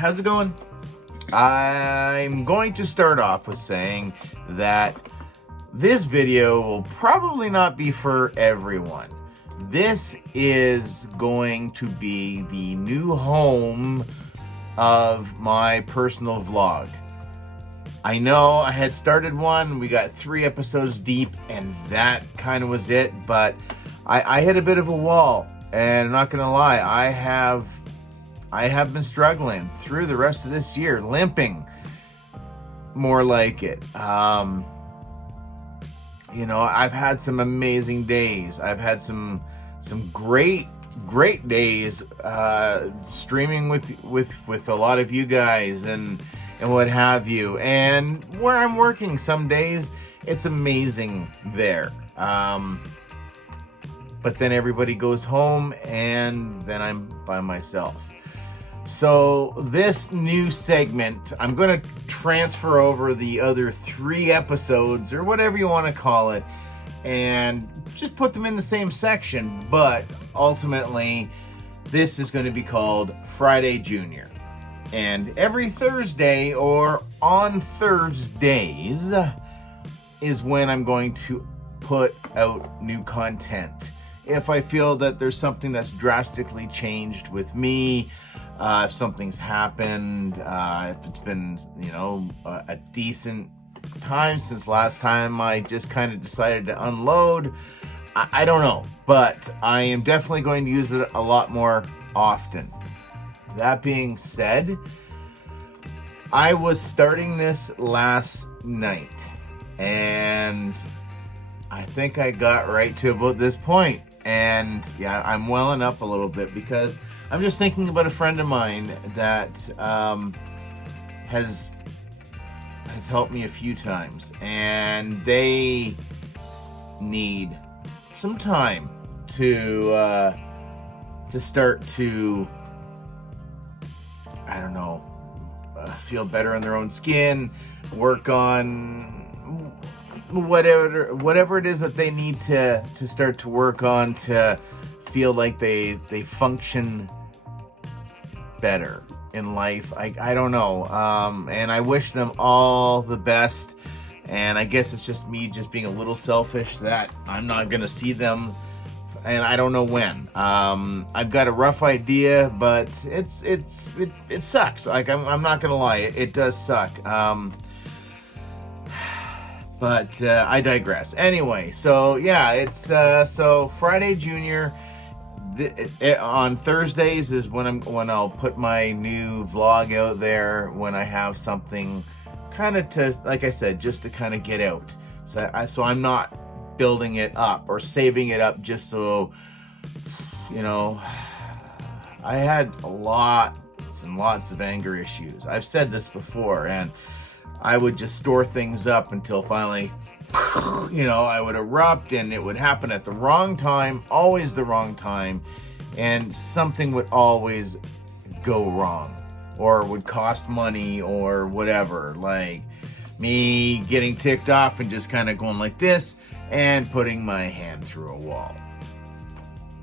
how's it going? I'm going to start off with saying that this video will probably not be for everyone. This is going to be the new home of my personal vlog. I know I had started one, we got 3 episodes deep, and that kind of was it, but I hit a bit of a wall, and I'm not gonna lie, I have been struggling through the rest of this year, limping, more like it. You know, I've had some amazing days. I've had some great days streaming with a lot of you guys and what have you. And where I'm working some days, it's amazing there. But then everybody goes home and then I'm by myself. So this new segment, I'm going to transfer over the other 3 episodes or whatever you want to call it and just put them in the same section. But ultimately, this is going to be called Friday Junior. And every Thursday or on Thursdays is when I'm going to put out new content. If I feel that there's something that's drastically changed with me, if something's happened, if it's been, you know, a decent time since last time I just kind of decided to unload, I don't know. But I am definitely going to use it a lot more often. That being said, I was starting this last night, and I think I got right to about this point. And yeah, I'm welling up a little bit because I'm just thinking about a friend of mine that has helped me a few times, and they need some time to start to, I don't know, feel better in their own skin, work on whatever it is that they need to start to work on to feel like they function better in life. I don't know, and I wish them all the best. And I guess it's just me just being a little selfish that I'm not gonna see them, and I don't know when. I've got a rough idea, but it sucks. Like I'm not gonna lie, it does suck. But I digress. Anyway, so yeah, it's so Friday Junior. On Thursdays is when I'll put my new vlog out there, when I have something kind of to, like I said, just to kind of get out. So I'm not building it up or saving it up just so, you know, I had lots and lots of anger issues. I've said this before, and I would just store things up until finally, you know, I would erupt, and it would happen at the wrong time, always the wrong time, and something would always go wrong, or would cost money, or whatever, like me getting ticked off and just kind of going like this and putting my hand through a wall,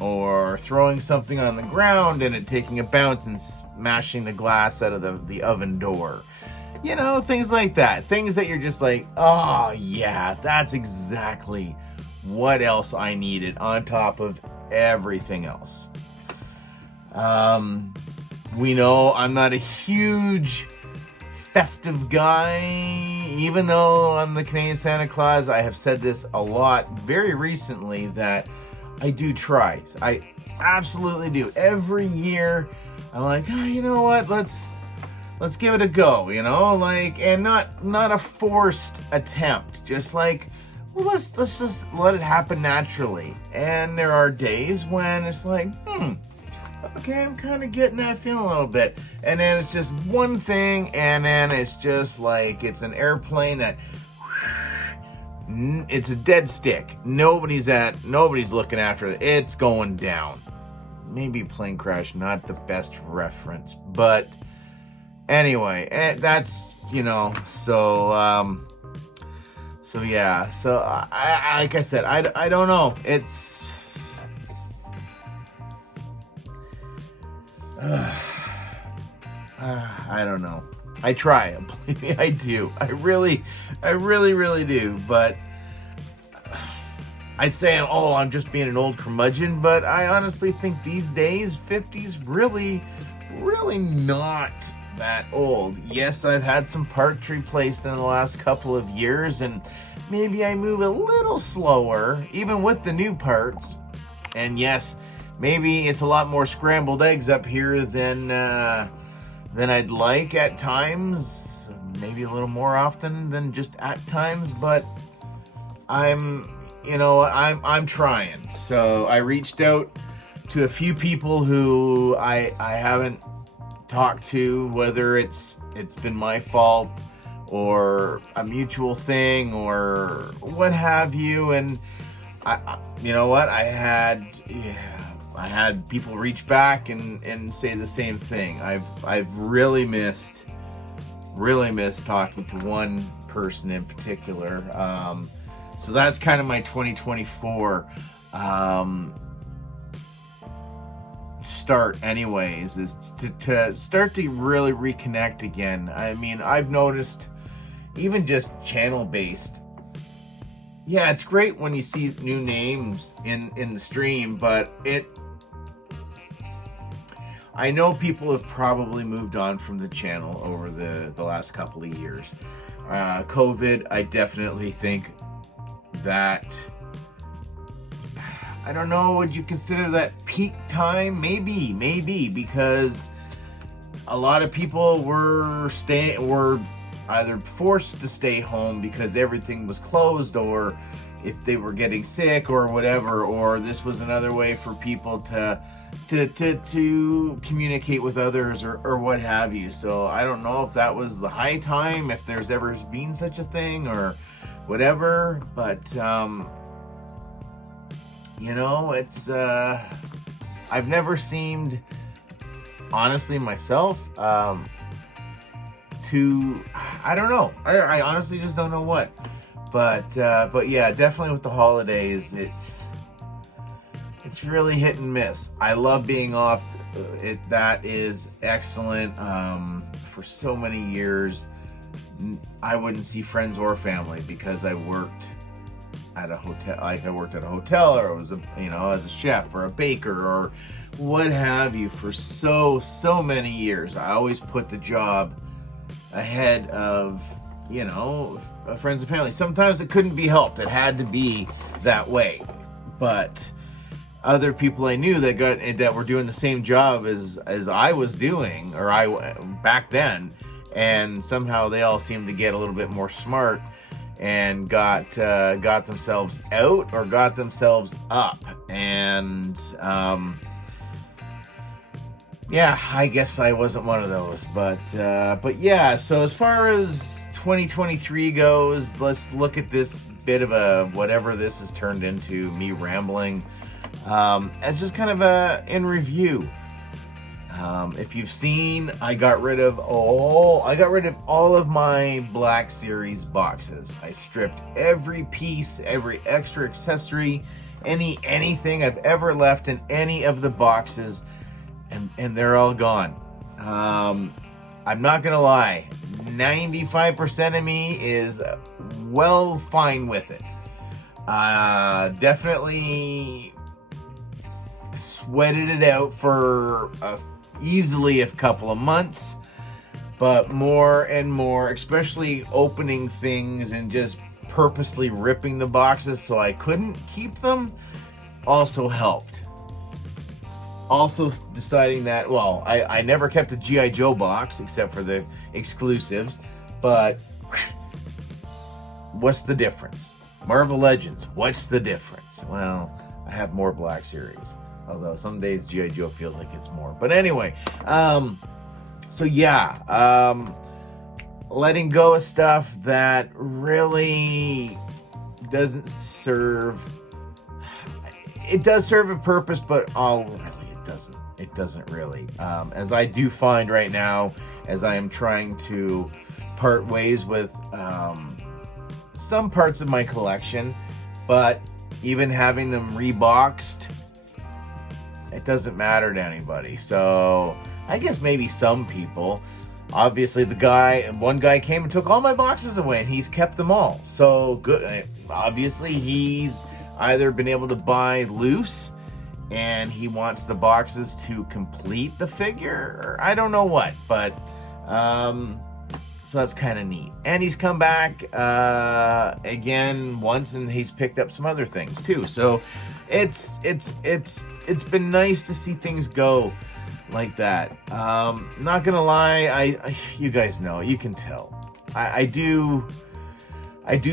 or throwing something on the ground and it taking a bounce and smashing the glass out of the oven door. You know, things like that. Things that you're just like, oh yeah, that's exactly what else I needed on top of everything else. We know I'm not a huge festive guy, even though I'm the Canadian Santa Claus. I have said this a lot very recently that I do try. I absolutely do. Every year, I'm like, oh, you know what, let's give it a go, you know, like, and not a forced attempt, just like, well, let's just let it happen naturally. And there are days when it's like, okay, I'm kind of getting that feeling a little bit, and then it's just one thing, and then it's just like it's an airplane that it's a dead stick. Nobody's looking after it. It's going down. Maybe plane crash, not the best reference, but anyway, that's, you know, so yeah, so I like I said, I don't know, it's I don't know. I try. I do. I really do. But I'd say, oh, I'm just being an old curmudgeon. But I honestly think these days, 50's really not that old. Yes, I've had some parts replaced in the last couple of years, and maybe I move a little slower, even with the new parts. And yes, maybe it's a lot more scrambled eggs up here than I'd like at times. Maybe a little more often than just at times, but I'm trying. So I reached out to a few people who I haven't talked to, whether it's been my fault or a mutual thing or what have you. And I you know what, I had people reach back and say the same thing. I've really missed talking to one person in particular. So that's kind of my 2024 start anyways, is to start to really reconnect again. I mean, I've noticed even just channel based, yeah, it's great when you see new names in the stream, but I know people have probably moved on from the channel over the last couple of years. COVID, I definitely think that, I don't know, would you consider that peak time? Maybe, because a lot of people were either forced to stay home because everything was closed, or if they were getting sick or whatever, or this was another way for people to communicate with others or what have you. So I don't know if that was the high time, if there's ever been such a thing or whatever, but it's I've never seemed, honestly, myself, to, I don't know, I honestly just don't know what, but yeah, definitely with the holidays, it's really hit and miss. I love being off. That is excellent. For so many years, I wouldn't see friends or family because I worked at a hotel. Like, I worked at a hotel, or I was as a chef or a baker or what have you for so many years. I always put the job ahead of friends and family. Sometimes it couldn't be helped. It had to be that way. But other people I knew that were doing the same job as I was doing, or back then, and somehow they all seemed to get a little bit more smart and got themselves out or got themselves up. And yeah, I guess I wasn't one of those, but yeah. So as far as 2023 goes, let's look at this bit of a, whatever this has turned into, me rambling, as just kind of in review. If you've seen, I got rid of all of my Black Series boxes. I stripped every piece, every extra accessory, anything I've ever left in any of the boxes, and they're all gone. I'm not gonna lie, 95% of me is well fine with it. Definitely sweated it out for easily a couple of months, but more and more, especially opening things and just purposely ripping the boxes so I couldn't keep them, also helped. Also deciding that, well, I never kept a G.I. Joe box except for the exclusives, but what's the difference? Marvel Legends, what's the difference? Well, I have more Black Series, although some days G.I. Joe feels like it's more. But anyway, so yeah, letting go of stuff that really doesn't serve. It does serve a purpose, but it doesn't really. As I do find right now, as I am trying to part ways with some parts of my collection, but even having them reboxed, it doesn't matter to anybody. So I guess maybe some people, obviously one guy came and took all my boxes away, and he's kept them all. So good. Obviously, he's either been able to buy loose, and he wants the boxes to complete the figure, or I don't know what, but so that's kind of neat. And he's come back again once, and he's picked up some other things too. So it's been nice to see things go like that. Not gonna lie, you guys know, you can tell, I do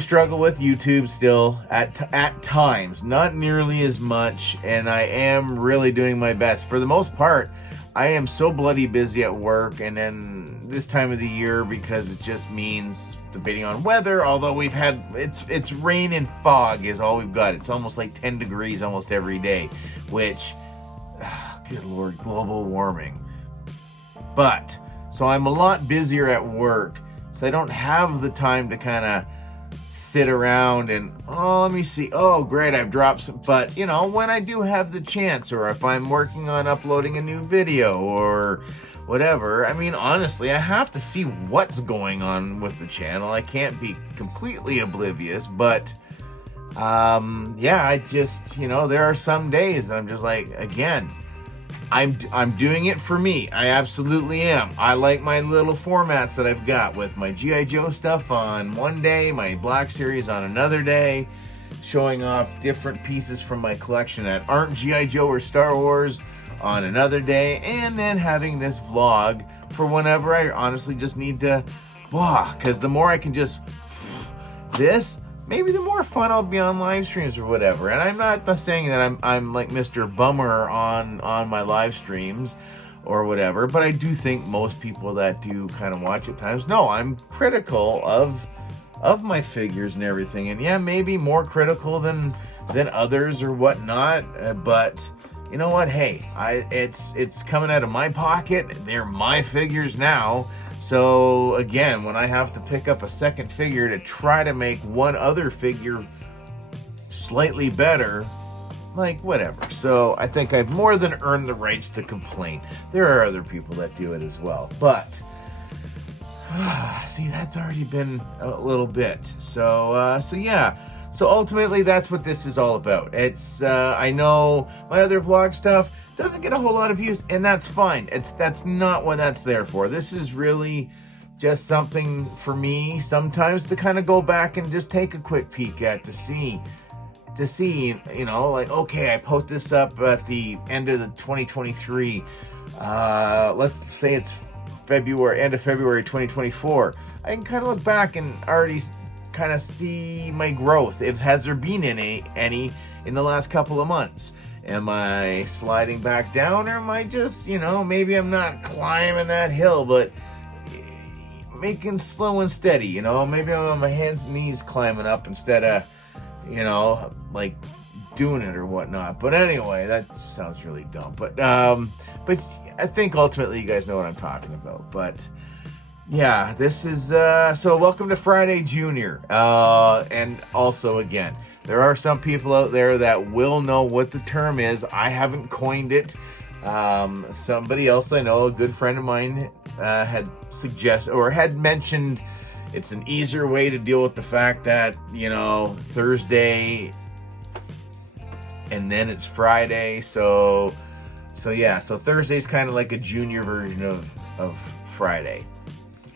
struggle with YouTube still at times, not nearly as much, and I am really doing my best. For the most part, I am so bloody busy at work, and then this time of the year, because it just means debating on weather, although we've had, it's rain and fog is all we've got. It's almost like 10 degrees almost every day, which, good Lord, global warming. But, so I'm a lot busier at work, so I don't have the time to kind of sit around and, let me see, great, I've dropped some, but, when I do have the chance, or if I'm working on uploading a new video, or whatever, I mean, honestly, I have to see what's going on with the channel. I can't be completely oblivious, but, I just, there are some days that I'm just like, again, I'm doing it for me. I absolutely am. I like my little formats that I've got with my G.I. Joe stuff on one day, my Black Series on another day, showing off different pieces from my collection that aren't G.I. Joe or Star Wars on another day, and then having this vlog for whenever I honestly just need to, because the more I can just, maybe the more fun I'll be on live streams or whatever. And I'm not saying that I'm like Mr. Bummer on my live streams or whatever, but I do think most people that do kind of watch at times know I'm critical of my figures and everything. And yeah, maybe more critical than others or whatnot, but you know what? Hey, it's coming out of my pocket. They're my figures now. So again, when I have to pick up a second figure to try to make one other figure slightly better, like whatever. So I think I've more than earned the rights to complain. There are other people that do it as well, but see, that's already been a little bit. So yeah. So ultimately, that's what this is all about. It's I know my other vlog stuff doesn't get a whole lot of views, and that's fine. That's not what that's there for. This is really just something for me sometimes to kind of go back and just take a quick peek at to see, like, okay, I post this up at the end of the 2023. Let's say it's end of February 2024. I can kind of look back and already kind of see my growth. Has there been any in the last couple of months? Am I sliding back down, or am I just, maybe I'm not climbing that hill, but making slow and steady, maybe I'm on my hands and knees climbing up instead of, like doing it or whatnot. But anyway, that sounds really dumb, but I think ultimately you guys know what I'm talking about. But yeah, this is, so welcome to Friday Junior. And also, again, there are some people out there that will know what the term is. I haven't coined it. Somebody else I know, a good friend of mine, had suggested or had mentioned it's an easier way to deal with the fact that, Thursday and then it's Friday. So yeah, so Thursday's kind of like a junior version of Friday.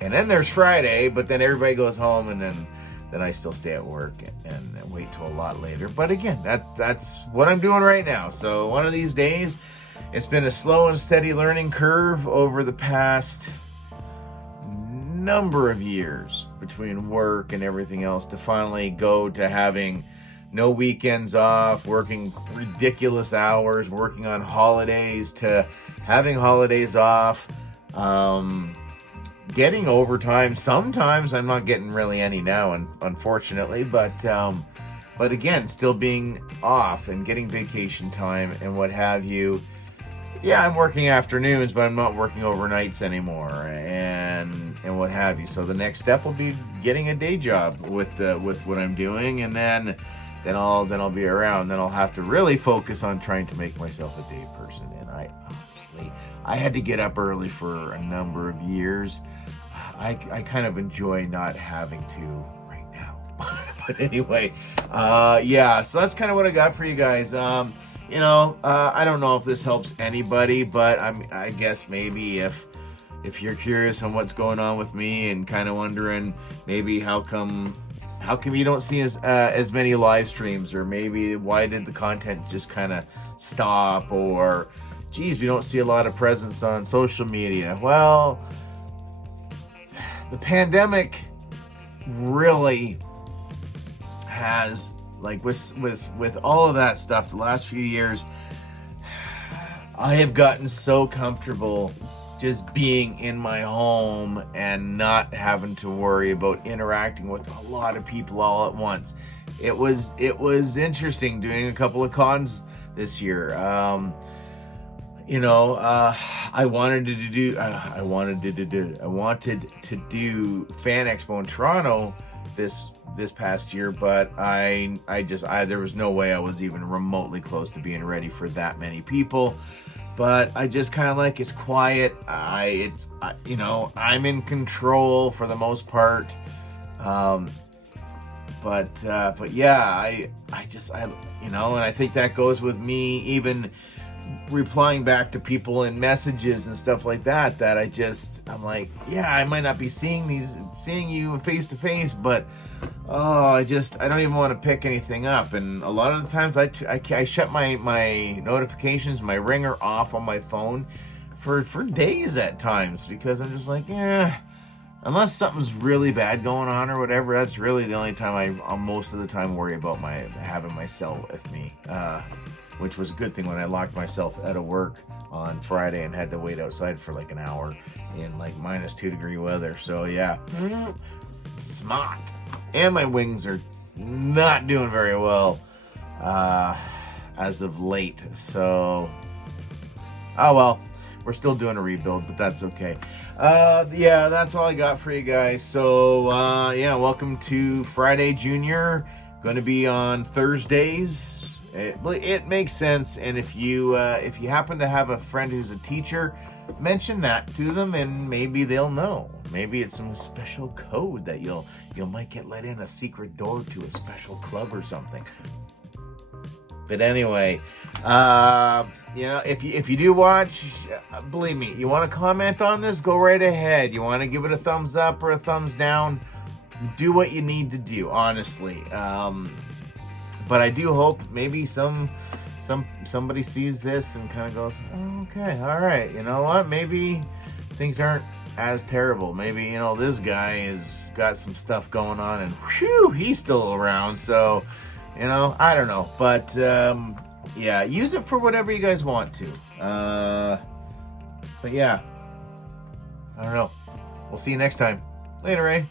And then there's Friday, but then everybody goes home, and then I still stay at work and wait till a lot later. But again, that's what I'm doing right now. So one of these days, it's been a slow and steady learning curve over the past number of years between work and everything else to finally go to having no weekends off, working ridiculous hours, working on holidays, to having holidays off, getting overtime. Sometimes I'm not getting really any now, unfortunately, but again, still being off and getting vacation time and what have you. Yeah, I'm working afternoons, but I'm not working overnights anymore, and what have you. So the next step will be getting a day job with what I'm doing, and then I'll be around. Then I'll have to really focus on trying to make myself a day person, and I honestly honestly. I had to get up early for a number of years. I kind of enjoy not having to right now. But anyway, yeah, so that's kind of what I got for you guys. I don't know if this helps anybody, but I guess maybe if you're curious on what's going on with me and kind of wondering maybe how come you don't see as many live streams, or maybe why did the content just kind of stop, or geez, we don't see a lot of presence on social media. Well, the pandemic really has, like, with all of that stuff, the last few years, I have gotten so comfortable just being in my home and not having to worry about interacting with a lot of people all at once. It was interesting doing a couple of cons this year. I wanted to do Fan Expo in Toronto this past year, but I there was no way I was even remotely close to being ready for that many people. But I just kind of like, it's quiet. I'm in control for the most part. But yeah, and I think that goes with me even replying back to people in messages and stuff like that, I'm like, yeah, I might not be seeing you face to face, but I don't even want to pick anything up. And a lot of the times I shut my notifications, my ringer off on my phone for days at times, because I'm just like, yeah, unless something's really bad going on or whatever, that's really the only time I most of the time worry about having my cell with me. Which was a good thing when I locked myself out of work on Friday and had to wait outside for like an hour in like -2-degree weather. So yeah, smart. And my wings are not doing very well as of late. So, oh well, we're still doing a rebuild, but that's okay. Yeah, that's all I got for you guys. So yeah, welcome to Friday Junior. Going to be on Thursdays. It makes sense, and if you happen to have a friend who's a teacher, mention that to them, and maybe they'll know. Maybe it's some special code that you might get let in a secret door to a special club or something. But anyway, if you do watch, believe me, you want to comment on this, go right ahead. You want to give it a thumbs up or a thumbs down, do what you need to do, honestly. But I do hope maybe somebody sees this and kind of goes, oh, okay, all right, you know what? Maybe things aren't as terrible. Maybe, this guy has got some stuff going on, and whew, he's still around. So, I don't know. But, yeah, use it for whatever you guys want to. But, yeah, I don't know. We'll see you next time. Later, Ray.